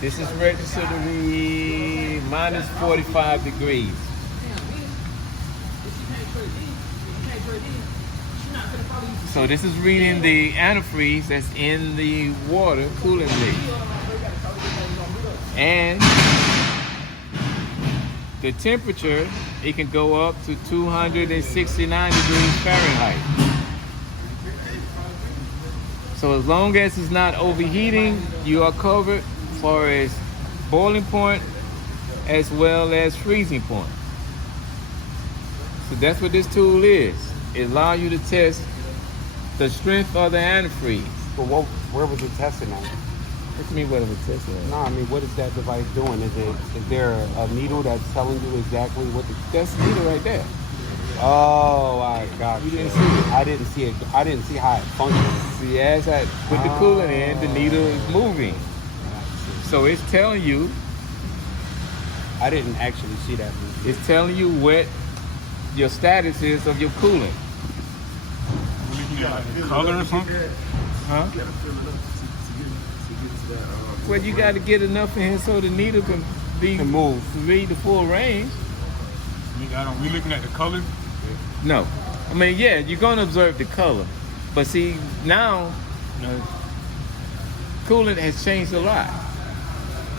This is registered to be minus 45 degrees. So this is reading the antifreeze that's in the water cooling leak. And the temperature, it can go up to 269 degrees Fahrenheit. So as long as it's not overheating, you are covered as far as boiling point as well as freezing point. So that's what this tool is. It allows you to test the strength of the antifreeze. But where was it testing at? What do you mean what was it testing at? No, I mean, what is that device doing? Is there a needle that's telling you exactly what the... That's the needle right there. Oh, I got you. You didn't see it? I didn't see it. I didn't see how it functions. See, as I put the coolant in, the needle is moving. So it's telling you, I didn't actually see that. it's telling you what your status is of your coolant. Color or something? Huh? Well, you got to get enough in here so the needle can move, read the full range. We looking at the color? No, I mean, yeah, you're gonna observe the color, but see now, coolant has changed a lot.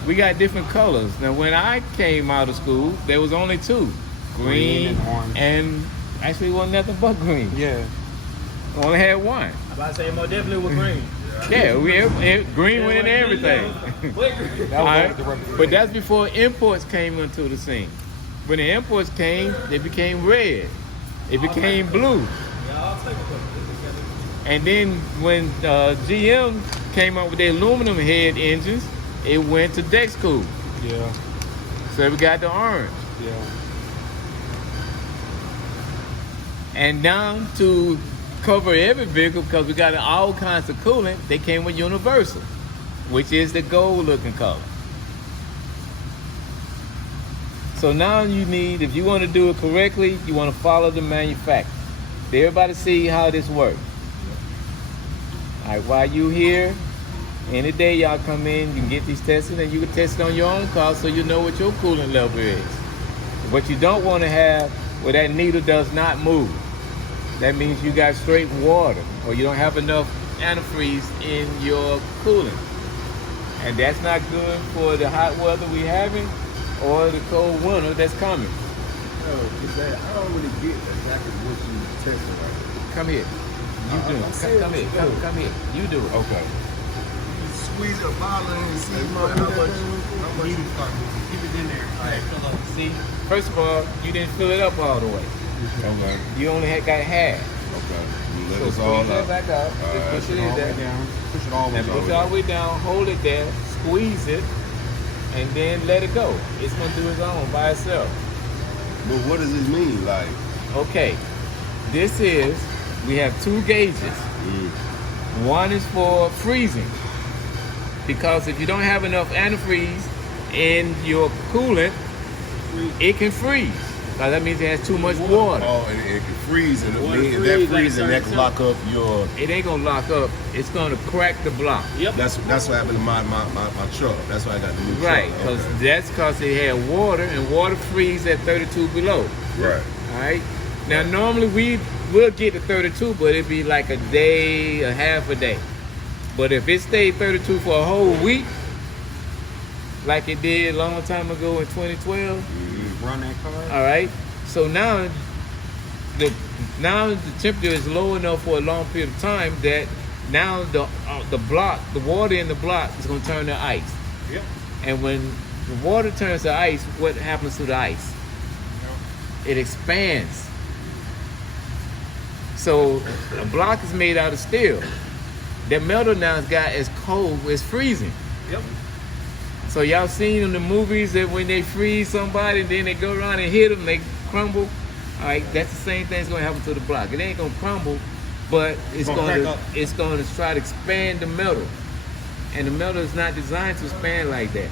We got different colors. Now, when I came out of school, there was only two, green and orange. and actually it wasn't nothing but green. Yeah. Only had one. I'm about to say more definitely with green. Yeah, green went in everything. That All was right? the representation. But that's before imports came into the scene. When the imports came, they became red. It became blue. And then when GM came up with their aluminum head engines, it went to Dexcool. Yeah. So we got the orange. Yeah. And now to cover every vehicle, because we got all kinds of coolant, they came with Universal, which is the gold looking color. So now you need, if you want to do it correctly, you want to follow the manufacturer. Everybody see how this works. All right, while you here, any day y'all come in, you can get these tested, and you can test it on your own car so you know what your coolant level is. What you don't want to have, where that needle does not move. That means you got straight water, or you don't have enough antifreeze in your coolant. And that's not good for the hot weather we having, or the cold winter that's coming. I don't really get exactly what you testing right now. Come here. You do it. Come here. Come here. You do it. Okay. You squeeze a bottle and see how much you Keep it in there. All right. See, first of all, you didn't fill it up all the way. Okay. You only got half. Okay. You let So us all squeeze that out. back up. All right. Just push it in there. Push it all the way And down. push it all the way down. Hold it there. Squeeze it. And then let it go. It's going to do its own by itself. But what does this mean? Like, Okay. This is, we have two gauges. One is for freezing. Because if you don't have enough antifreeze in your coolant, it can freeze. Because that means it has too much water. oh, and it can freeze, and Water if freeze, that like freezing, that certain can lock up your. It ain't gonna lock up. It's gonna crack the block. Yep. That's what happened to my truck. That's why I got the new Right, truck. because Okay. that's because it had water, and water freeze at 32 below. Right. All right. Now normally we'll get to 32, but it'd be like a day, a half a day. But if it stayed 32 for a whole week, like it did a long time ago in 2012, Run that car. all right. So now the temperature is low enough for a long period of time that now the block, the water in the block is going to turn to ice. Yep. And when the water turns to ice, what happens to the ice? It expands. So a block is made out of steel. That metal now has got as cold as freezing. Yep. So y'all seen in the movies that when they freeze somebody, then they go around and hit them, they crumble. All right, that's the same thing that's gonna happen to the block. It ain't gonna crumble, but it's Gonna crack up. it's gonna try to expand the metal, and the metal is not designed to expand like that.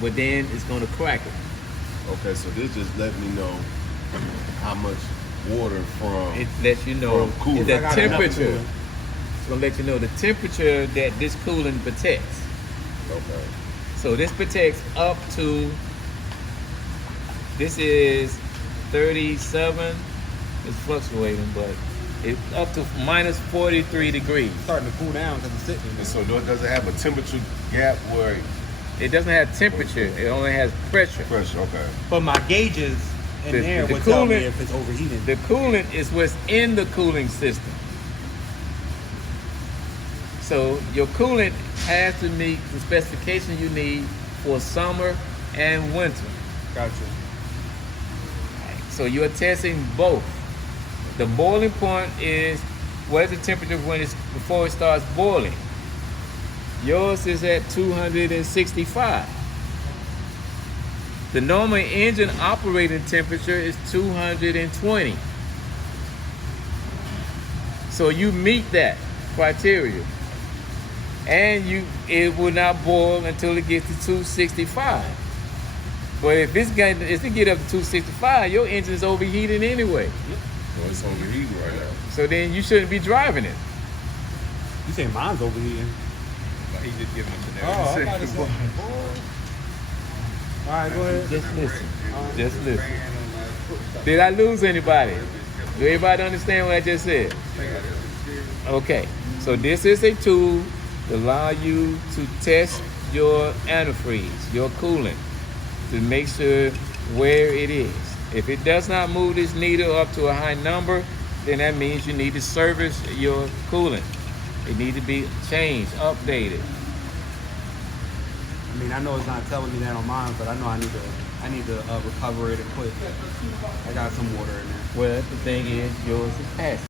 But then it's gonna crack it. Okay, so this just let me know how much water from. It lets you know From cooling. the I got enough temperature. coolant. It's gonna let you know the temperature that this coolant protects. Okay. So this protects up to, this is 37. It's fluctuating, but it's up to minus 43 degrees. It's starting to cool down because it's sitting. And so does it have a temperature gap where It doesn't have temperature. It only has pressure. pressure? Okay. But my gauges in The- there the would tell me coolant- if it's overheating. The coolant is what's in the cooling system. So your coolant has to meet the specifications you need for summer and winter. Gotcha. So you're testing both. The boiling point is what is the temperature when it's before it starts boiling. Yours is at 265. The normal engine operating temperature is 220. So you meet that criteria. And it will not boil until it gets to 265. But if it get up to 265, your engine is overheating anyway. So it's overheating right now. So then you shouldn't be driving it. You say mine's overheating? He's just giving it to them. Oh, I'm about to say. All right, go ahead. Just listen. Just listen. Did I lose anybody? Do everybody understand what I just said? Okay. So this is a tool to allow you to test your antifreeze, your coolant, to make sure where it is. If it does not move this needle up to a high number, then that means you need to service your coolant. It needs to be changed, updated. I mean, I know it's not telling me that on mine, but I know I need to recover it and put. I got some water in there. Well, the thing is, yours is passive.